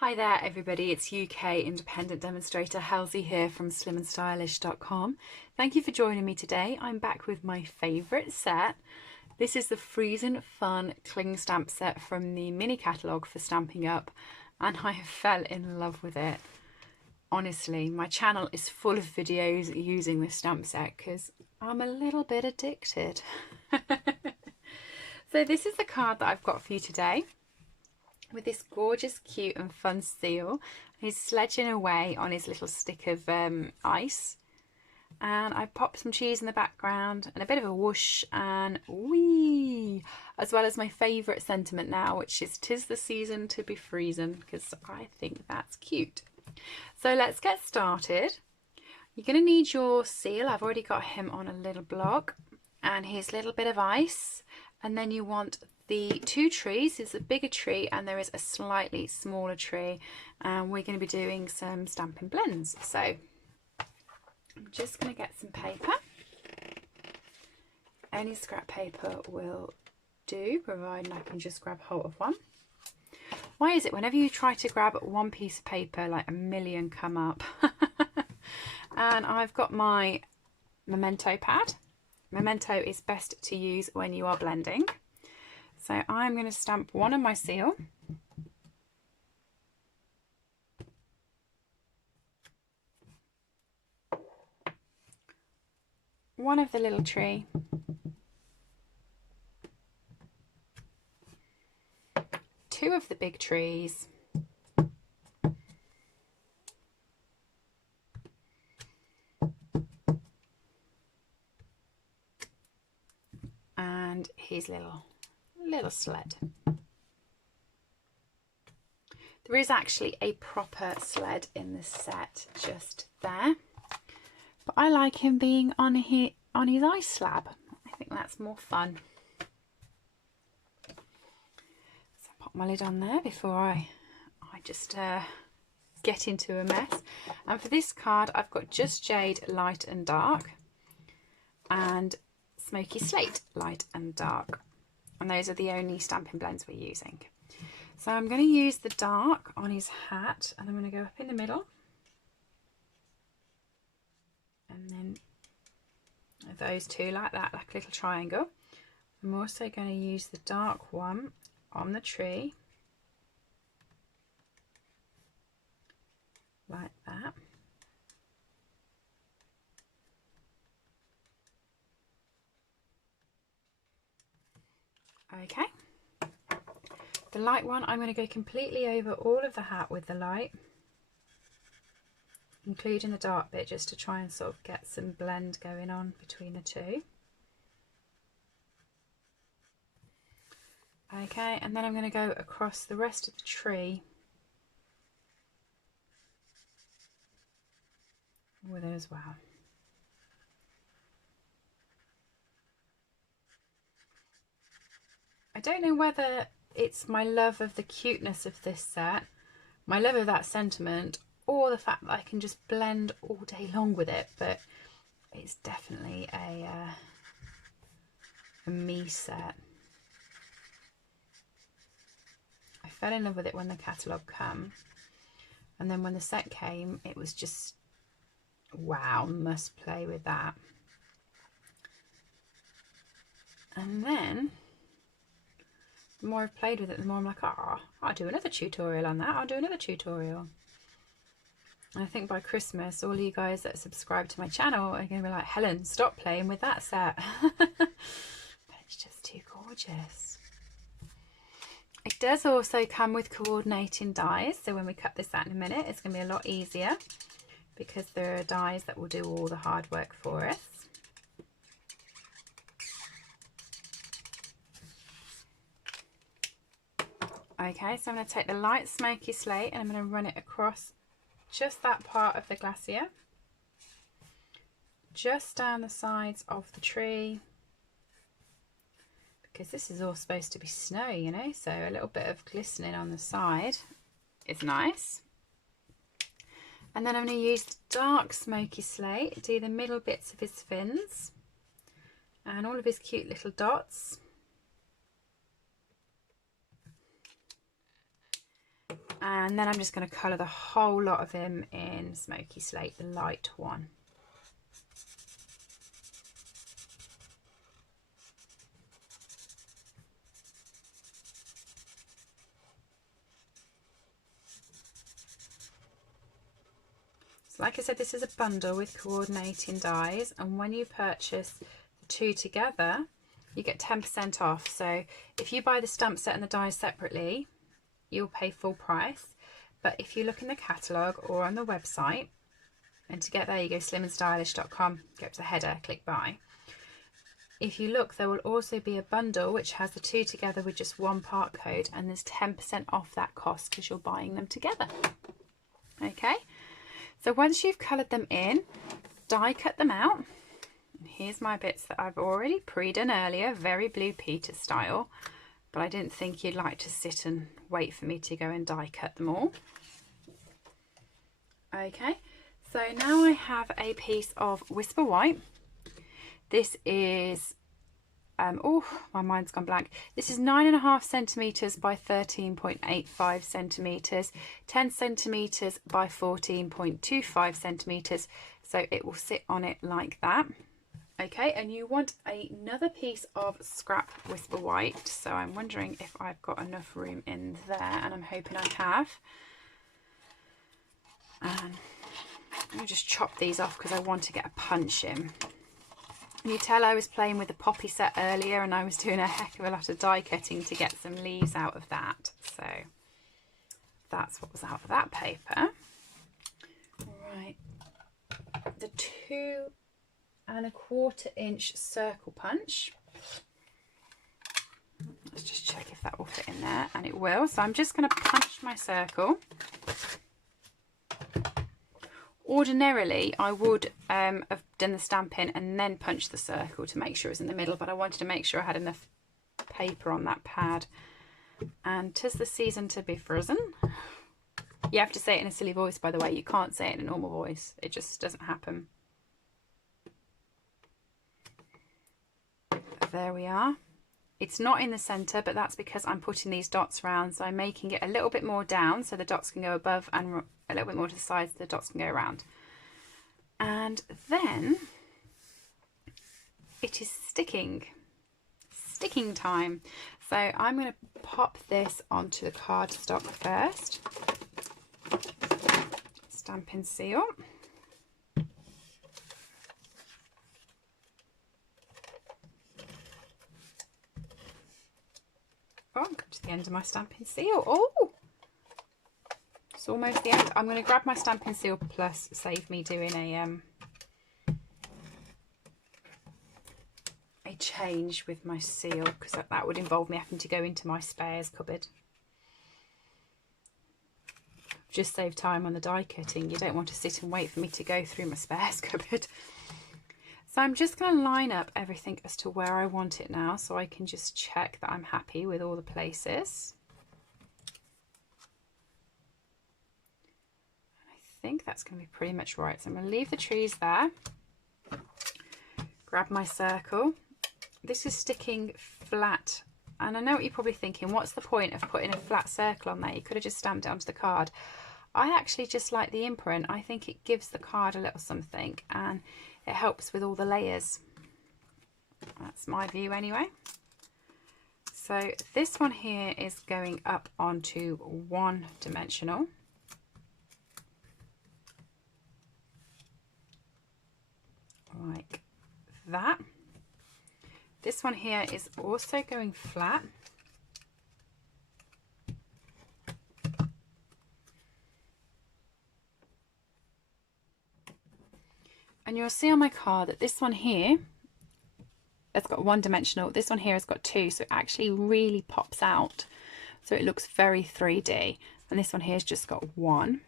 Hi there everybody, it's UK independent demonstrator Halsey here from slimandstylish.com. Thank you for joining me today. I'm back with my favourite set. This is the Freezin Fun Cling Stamp set from the mini catalogue for Stampin' Up, and I fell in love with it. Honestly, my channel is full of videos using this stamp set because I'm a little bit addicted. So this is the card that I've got for you today, with this gorgeous, cute and fun seal. He's sledging away on his little stick of ice, and I popped some cheese in the background and a bit of a whoosh and wee, as well as my favourite sentiment now, which is "'tis the season to be freezin'," because I think that's cute. So let's get started. You're going to need your seal. I've already got him on a little block and his little bit of ice, and then you want the two trees. There's a bigger tree and there is a slightly smaller tree, and we're going to be doing some Stampin' Blends. So I'm just going to get some paper. Any scrap paper will do, providing I can just grab hold of one. Why is it whenever you try to grab one piece of paper, like a million come up? And I've got my memento pad. Memento is best to use when you are blending. So I'm going to stamp one of my seal, one of the little tree, two of the big trees, and his little sled. There is actually a proper sled in this set just there, but I like him being on his ice slab. I think that's more fun. So pop my lid on there before I just get into a mess. And for this card I've got just Jade Light and Dark and Smoky Slate Light and Dark, and those are the only Stampin' Blends we're using. So I'm going to use the dark on his hat, and I'm going to go up in the middle, and then those two like that, like a little triangle. I'm also going to use the dark one on the tree, like that. Okay. The light one, I'm going to go completely over all of the hat with the light, including the dark bit, just to try and sort of get some blend going on between the two. Okay, and then I'm going to go across the rest of the tree with it as well. I don't know whether it's my love of the cuteness of this set, my love of that sentiment, or the fact that I can just blend all day long with it, but it's definitely a me set. I fell in love with it when the catalogue came, and then when the set came it was just wow, must play with that. And then the more I've played with it, the more I'm like, oh, I'll do another tutorial on that, I'll do another tutorial. And I think by Christmas, all you guys that subscribe to my channel are going to be like, Helen, stop playing with that set. But it's just too gorgeous. It does also come with coordinating dies, so when we cut this out in a minute, it's going to be a lot easier because there are dies that will do all the hard work for us. Okay, so I'm going to take the light smoky slate and I'm going to run it across just that part of the glacier, just down the sides of the tree, because this is all supposed to be snow, you know, so a little bit of glistening on the side is nice. And then I'm going to use the dark smoky slate, do the middle bits of his fins and all of his cute little dots. And then I'm just going to colour the whole lot of him in Smoky Slate, the light one. So like I said, this is a bundle with coordinating dies, and when you purchase the two together, you get 10% off. So if you buy the stamp set and the dies separately, you'll pay full price. But if you look in the catalogue or on the website, and to get there you go slimandstylish.com, go up to the header, click buy. If you look, there will also be a bundle which has the two together with just one part code, and there's 10% off that cost because you're buying them together. Okay, so once you've coloured them in, die cut them out. Here's my bits that I've already pre-done earlier, very Blue Peter style, but I didn't think you'd like to sit and wait for me to go and die cut them all. Okay, so now I have a piece of Whisper White. This is, oh, my mind's gone blank. This is 9.5 centimetres by 13.85 centimetres, 10 centimetres by 14.25 centimetres. So it will sit on it like that. Okay, and you want another piece of scrap Whisper White. So I'm wondering if I've got enough room in there, and I'm hoping I have. And I'm going to just chop these off because I want to get a punch in. You tell I was playing with the poppy set earlier, and I was doing a heck of a lot of die cutting to get some leaves out of that. So that's what was out of that paper. Right, the 2¼ inch circle punch. Let's just check if that will fit in there, and it will. So I'm just going to punch my circle. Ordinarily, I would have done the stamping and then punched the circle to make sure it's in the middle, but I wanted to make sure I had enough paper on that pad. And 'tis the season to be frozen. You have to say it in a silly voice, by the way. You can't say it in a normal voice. It just doesn't happen. There we are. It's not in the centre, but that's because I'm putting these dots around, so I'm making it a little bit more down so the dots can go above, and a little bit more to the sides so the dots can go around. And then it is sticking time. So I'm going to pop this onto the cardstock first. Stampin' seal. Oh, I'm to the end of my stamping seal. Oh, it's almost the end. I'm going to grab my stamping seal plus, save me doing a change with my seal, because that would involve me having to go into my spares cupboard. Just save time on the die cutting. You don't want to sit and wait for me to go through my spares cupboard. So I'm just going to line up everything as to where I want it now, so I can just check that I'm happy with all the places. I think that's going to be pretty much right. So I'm going to leave the trees there. Grab my circle. This is sticking flat. And I know what you're probably thinking, what's the point of putting a flat circle on there? You could have just stamped it onto the card. I actually just like the imprint. I think it gives the card a little something, and it helps with all the layers. That's my view anyway. So this one here is going up onto 1 dimensional. Like that. This one here is also going flat. And you'll see on my card that this one here has got 1 dimensional. This one here has got 2, so it actually really pops out. So it looks very 3D. And this one here has just got 1.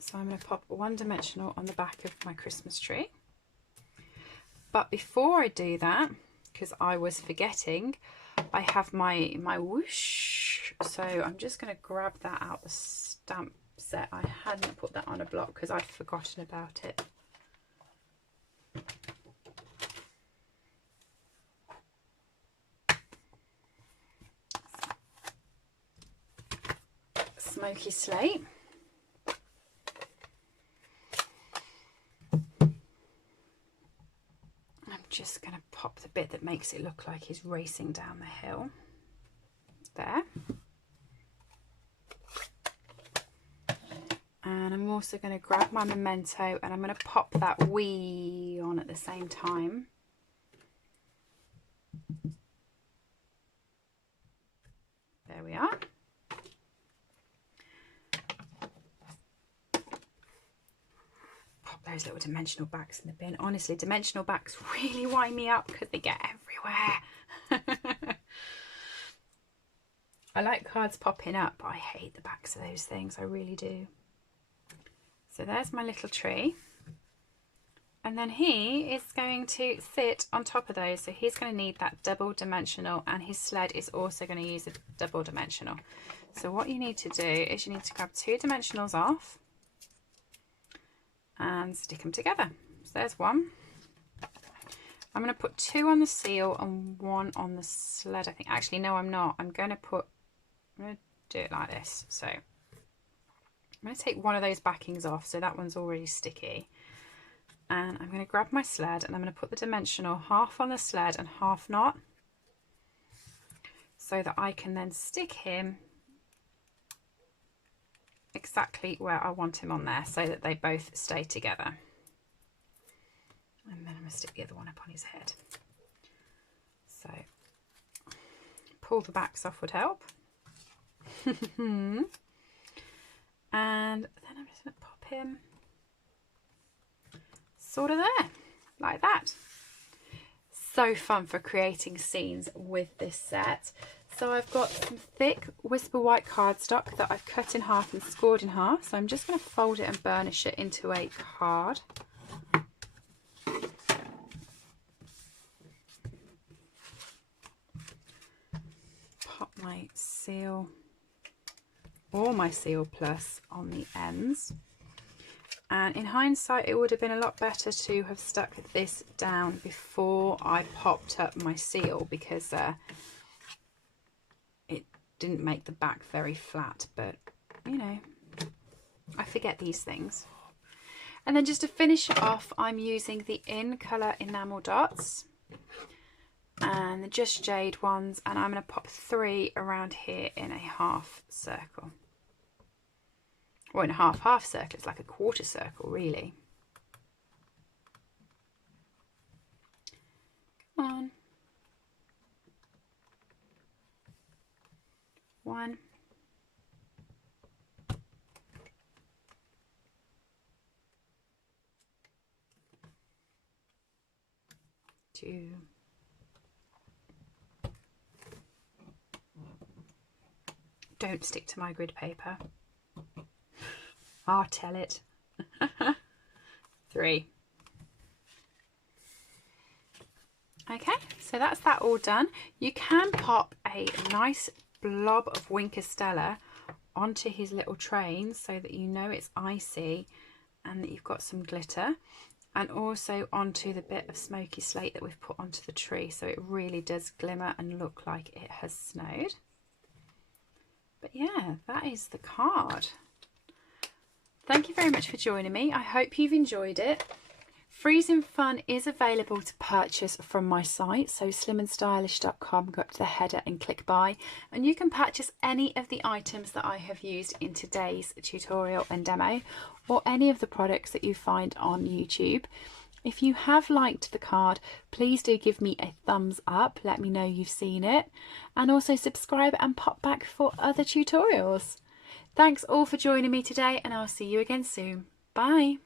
So I'm going to pop 1 dimensional on the back of my Christmas tree. But before I do that, because I was forgetting, I have my whoosh. So I'm just going to grab that out the stamp set. I hadn't put that on a block because I'd forgotten about it. smoky slate. I'm just going to pop the bit that makes it look like he's racing down the hill. There. And I'm also going to grab my memento and I'm going to pop that wee on at the same time. There we are. Pop those little dimensional backs in the bin. Honestly, dimensional backs really wind me up because they get everywhere. I like cards popping up, but I hate the backs of those things. I really do. So there's my little tree. And then he is going to sit on top of those. So he's going to need that double dimensional, and his sled is also going to use a double dimensional. So what you need to do is you need to grab 2 dimensionals off and stick them together. So there's one. I'm going to put 2 on the seal and 1 on the sled, I think. Actually, no, I'm not. I'm going to do it like this. So I'm going to take one of those backings off, so that one's already sticky. And I'm going to grab my sled and I'm going to put the dimensional half on the sled and half not, so that I can then stick him exactly where I want him on there, so that they both stay together. And then I'm going to stick the other one up on his head. So pull the backs off would help. And then I'm just going to pop him sort of there, like that. So fun for creating scenes with this set. So I've got some thick Whisper White cardstock that I've cut in half and scored in half. So I'm just going to fold it and burnish it into a card. Pop my seal, or my Seal Plus, on the ends. And in hindsight, it would have been a lot better to have stuck this down before I popped up my seal, because it didn't make the back very flat. But, you know, I forget these things. And then just to finish it off, I'm using the In Colour enamel dots and the Just Jade ones, and I'm going to pop 3 around here in a half circle. Or in a half circle, it's like a quarter circle, really. Come on. 1. 2. Don't stick to my grid paper. I'll tell it. 3. Okay, so that's that all done. You can pop a nice blob of Winker Stella onto his little train so that you know it's icy and that you've got some glitter, and also onto the bit of smoky slate that we've put onto the tree, so it really does glimmer and look like it has snowed. But yeah, that is the card. Thank you very much for joining me. I hope you've enjoyed it. Freezin Fun is available to purchase from my site, so slimandstylish.com. Go up to the header and click buy, and you can purchase any of the items that I have used in today's tutorial and demo, or any of the products that you find on YouTube. If you have liked the card, please do give me a thumbs up, let me know you've seen it, and also subscribe and pop back for other tutorials. Thanks all for joining me today, and I'll see you again soon. Bye.